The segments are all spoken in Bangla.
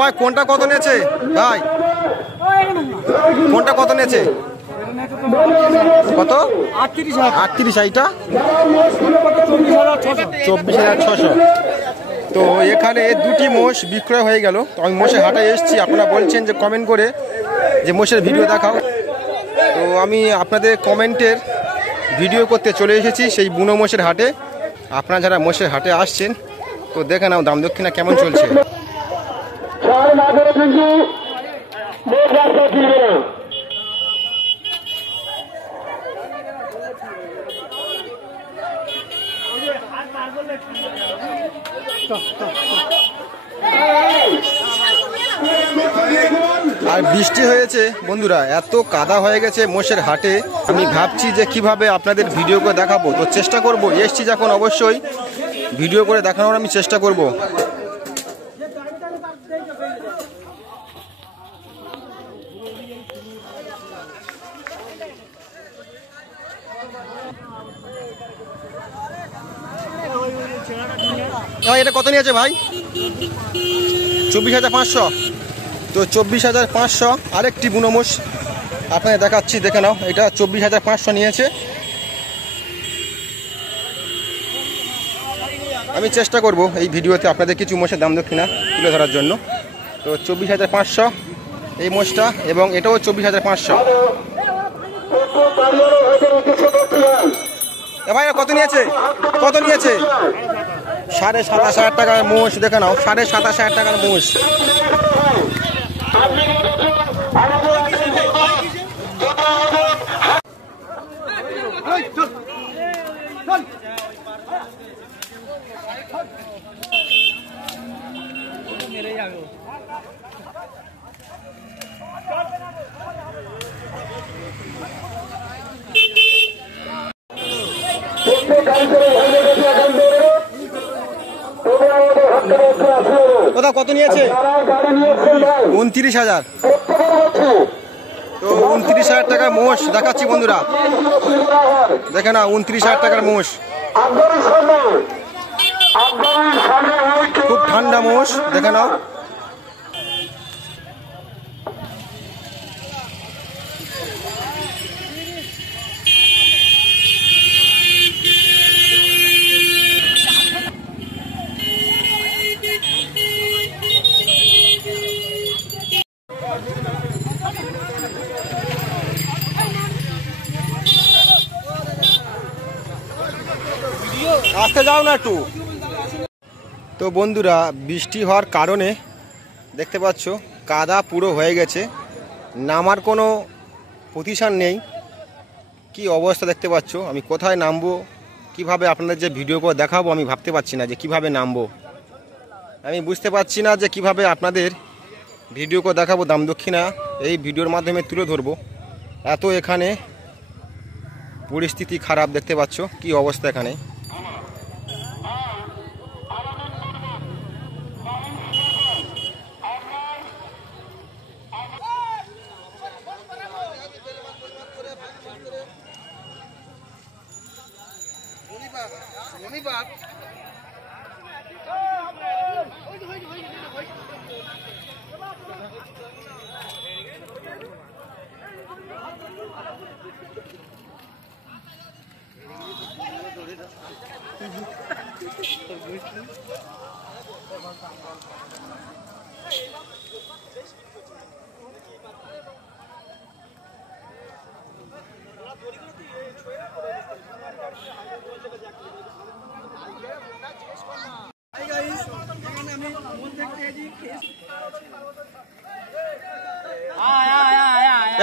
ভাই কোনটা কত নিয়েছে ভাই? কোনটা কত নিয়েছে? কত? 38। এইটা 24,600। তো এখানে দুটি মোষ বিক্রয় হয়ে গেল। তো আমি মোষের হাটে এসেছি, আপনারা বলছেন যে কমেন্ট করে যে মোষের ভিডিও দেখাও। তো আমি আপনাদের কমেন্টের ভিডিও করতে চলে এসেছি সেই বুনো মোষের হাটে। আপনারা যারা মোষের হাটে আসছেন তো দেখে নাও দাম দক্ষিণা কেমন চলছে। আর বৃষ্টি হয়েছে বন্ধুরা, এত কাদা হয়ে গেছে মোষের হাটে। আমি ভাবছি যে কিভাবে আপনাদের ভিডিও করে দেখাবো। তো চেষ্টা করব, এসছি যখন অবশ্যই ভিডিও করে দেখানোর আমি চেষ্টা করব। এটা কত নিয়েছে ভাই? 24,500। তো 24,500 আরেকটি বুনো মোষ আপনাদের দেখাচ্ছি, দেখে নাও। এটা 24,500 নিয়েছে। আমি চেষ্টা করব এই ভিডিওতে আপনাদের কিছু মোষের দাম দক্ষিণা তুলে ধরার জন্য। তো 24,500 এই মোষটা, এবং এটাও 24,500। ভাই কত নিয়েছে? কত নিয়েছে? 27,500 টাকার মোষ, দেখে নাও। 27,500 টাকার মোষ। কত নিয়েছে? 29,000। তো 29,000 টাকার মোষ দেখাচ্ছি বন্ধুরা, দেখে না। 29,000 টাকার মোষ, খুব ঠান্ডা মোষ, দেখে নাও। আসতে যাও না একটু। তো বন্ধুরা, বৃষ্টি হওয়ার কারণে দেখতে পাচ্ছ কাদা পুরো হয়ে গেছে, নামার কোনো প্রতিষ্ঠান নেই। কি অবস্থা দেখতে পাচ্ছ। আমি কোথায় নামবো, কিভাবে আপনাদের যে ভিডিও করে দেখাবো আমি ভাবতে পারছি না যে কিভাবে নামবো। আমি বুঝতে পারছি না যে কিভাবে আপনাদের ভিডিও করে দেখাবো, দাম দক্ষিণা এই ভিডিওর মাধ্যমে তুলে ধরবো। এত এখানে পরিস্থিতি খারাপ, দেখতে পাচ্ছ কি অবস্থা এখানে।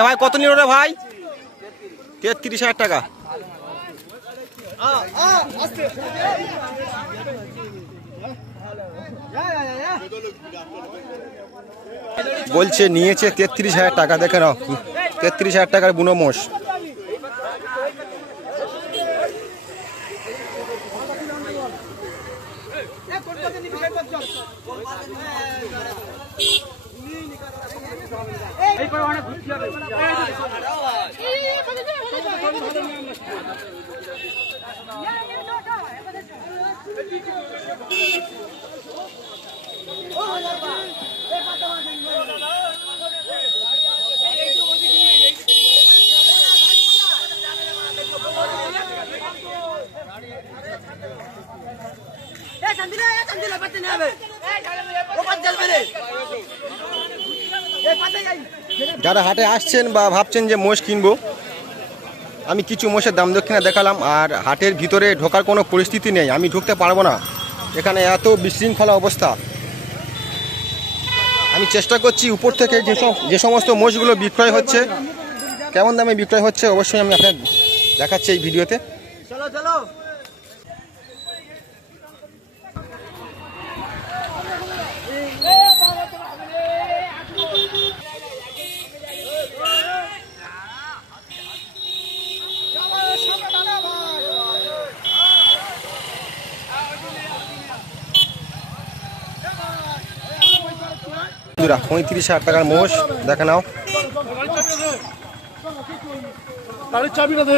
ভাই কত নিল রে ভাই? 33,000 টাকা। বলছে নিয়েছে 33,000 টাকা। দেখে নাও 33,000 টাকার বুনো মোষ। যারা হাটে আসছেন বা ভাবছেন যে মোষ কিনবো, আমি কিছু মোষের দাম দক্ষিণা দেখালাম। আর হাটের ভিতরে ঢোকার কোনো পরিস্থিতি নেই, আমি ঢুকতে পারবো না, এখানে এত বিশৃঙ্খলা অবস্থা। আমি চেষ্টা করছি উপর থেকে যে সমস্ত মোষগুলো বিক্রয় হচ্ছে, কেমন দামে বিক্রয় হচ্ছে অবশ্যই আমি আপনার দেখাচ্ছি এই ভিডিওতে। চলো চলো। বন্ধুরা 35,000 টাকার মোষ দেখে নাও। চাবিটা দে।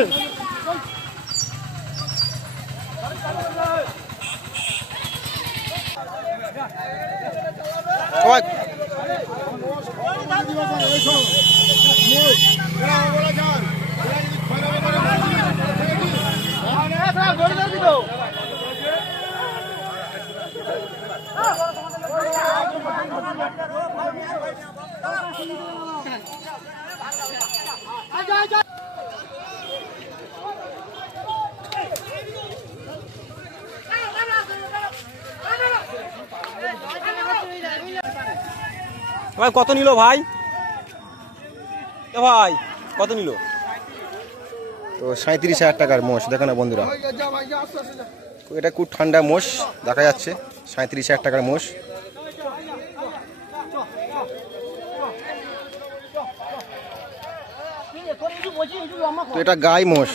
ভাই কত নিল ভাই? ভাই কত নিল? তো 37,000 টাকার মোষ দেখো না বন্ধুরা, এটা খুব ঠান্ডা মোষ দেখা যাচ্ছে। 37,000 টাকার মোষ। তো এটা গাই মোষ।